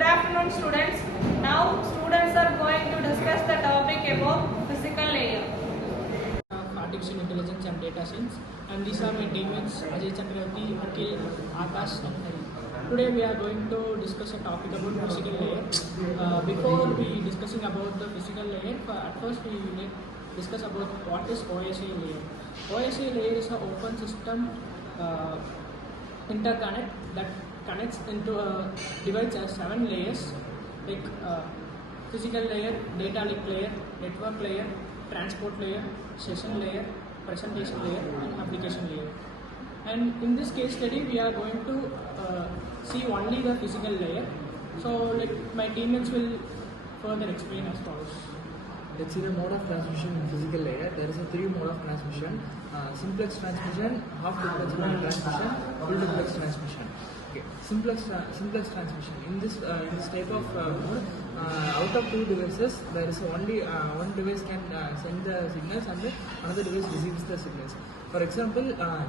Good afternoon, students. Now, students are going to discuss the topic about physical layer. Artificial intelligence and data science, and these are my teammates Ajay Chakravarti, Akhil, Akash and Hari. Today we are going to discuss a topic about physical layer. Before we discussing about the physical layer, at first we need discuss about what is OSI layer. OSI layer is an open system interconnect that connects into a device as 7 layers like physical layer, data link layer, network layer, transport layer, session layer, presentation layer and application layer. And in this case study we are going to see only the physical layer. So my teammates will further explain as follows. Let's see the mode of transmission in physical layer. There is a 3 mode of transmission: simplex transmission, half duplex transmission, full duplex transmission. Okay, simplex transmission. In this type of mode, out of 2 devices, there is only one device can send the signals and another device receives the signals. For example,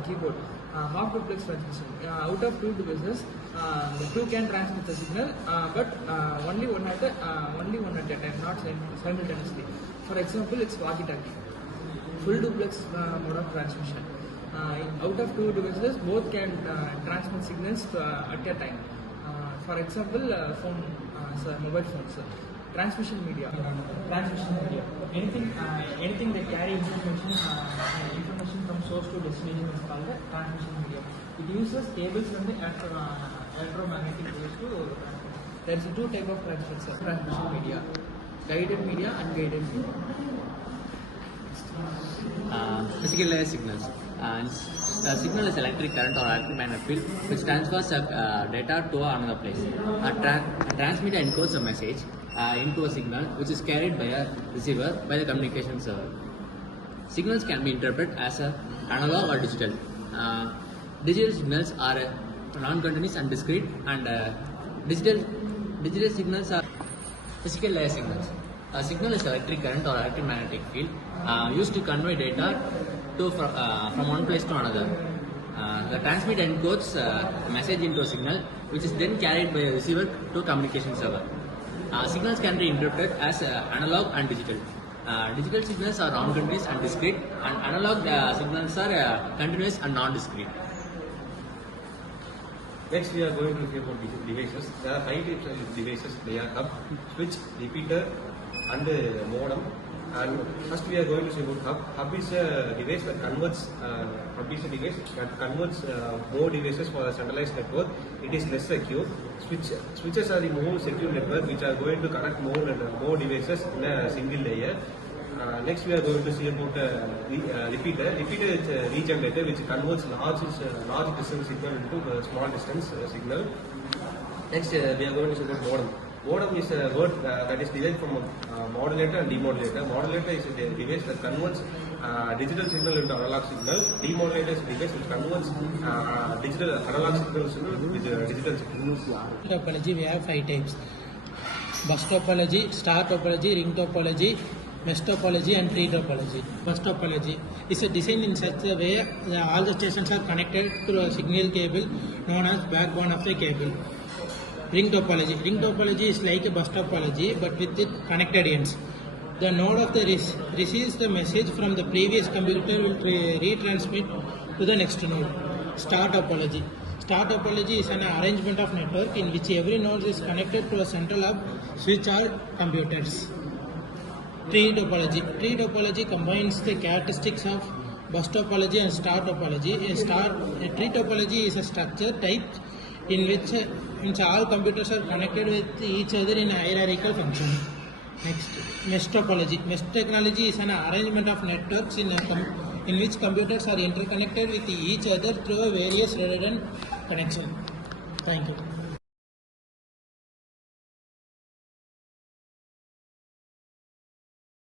keyboard, half duplex transmission. Out of 2 devices, the 2 can transmit the signal, but only one at a time, not simultaneously. For example, it's walkie-talkie. Full duplex mode of transmission. Out of 2 devices, both can transmit signals at a time. For example, phone, mobile phones. Transmission media. Anything that carry information from source to destination is called the transmission media. It uses cables from the electromagnetic waves to transmit. There is 2 types of transmission media: guided media and guided media. Physical layer signals. The signal is electric current or electromagnetic field which transfers data to another place. A transmitter encodes a message into a signal which is carried by a receiver by the communication server. Signals can be interpreted as analog or digital. Digital signals are non-continuous and discrete, and digital signals are physical layer signals. A signal is electric current or electromagnetic field used to convey data from one place to another. The transmitter encodes a message into a signal which is then carried by a receiver to a communication server. Signals can be interpreted as analog and digital. Digital signals are non-continuous and discrete, and analog signals are continuous and non-discrete. Next, we are going to see about devices. There are 5 types of devices. They are hub, switch, repeater, and modem. And first, we are going to see about hub. Hub is a device that converts. More devices for a centralized network. It is less secure. Switches are the more secure network which are going to connect more devices in a single layer. Next, we are going to see about repeater. Repeater is a regenerator which converts large distance signal into a small distance signal. Next, we are going to see about modem. Modem is a word that is derived from modulator and demodulator. Modulator is a device that converts digital signal into analog signal. Demodulator is a device which converts digital analog signals into digital signals. Topology, we have 5 types: bus topology, star topology, ring topology, mesh topology and tree topology. Bus topology is a design in such a way that all the stations are connected through a signal cable known as backbone of the cable. Ring topology. Ring topology is like a bus topology but with connected ends. The node of the receives the message from the previous computer will retransmit to the next node. Star topology. Star topology is an arrangement of network in which every node is connected to a central hub, switch or computers. Tree topology. Tree topology combines the characteristics of bus topology and star topology. A tree topology is a structure type in which all computers are connected with each other in a hierarchical function. Next, mesh topology. Mesh technology is an arrangement of networks in which computers are interconnected with each other through various redundant connections. Thank you.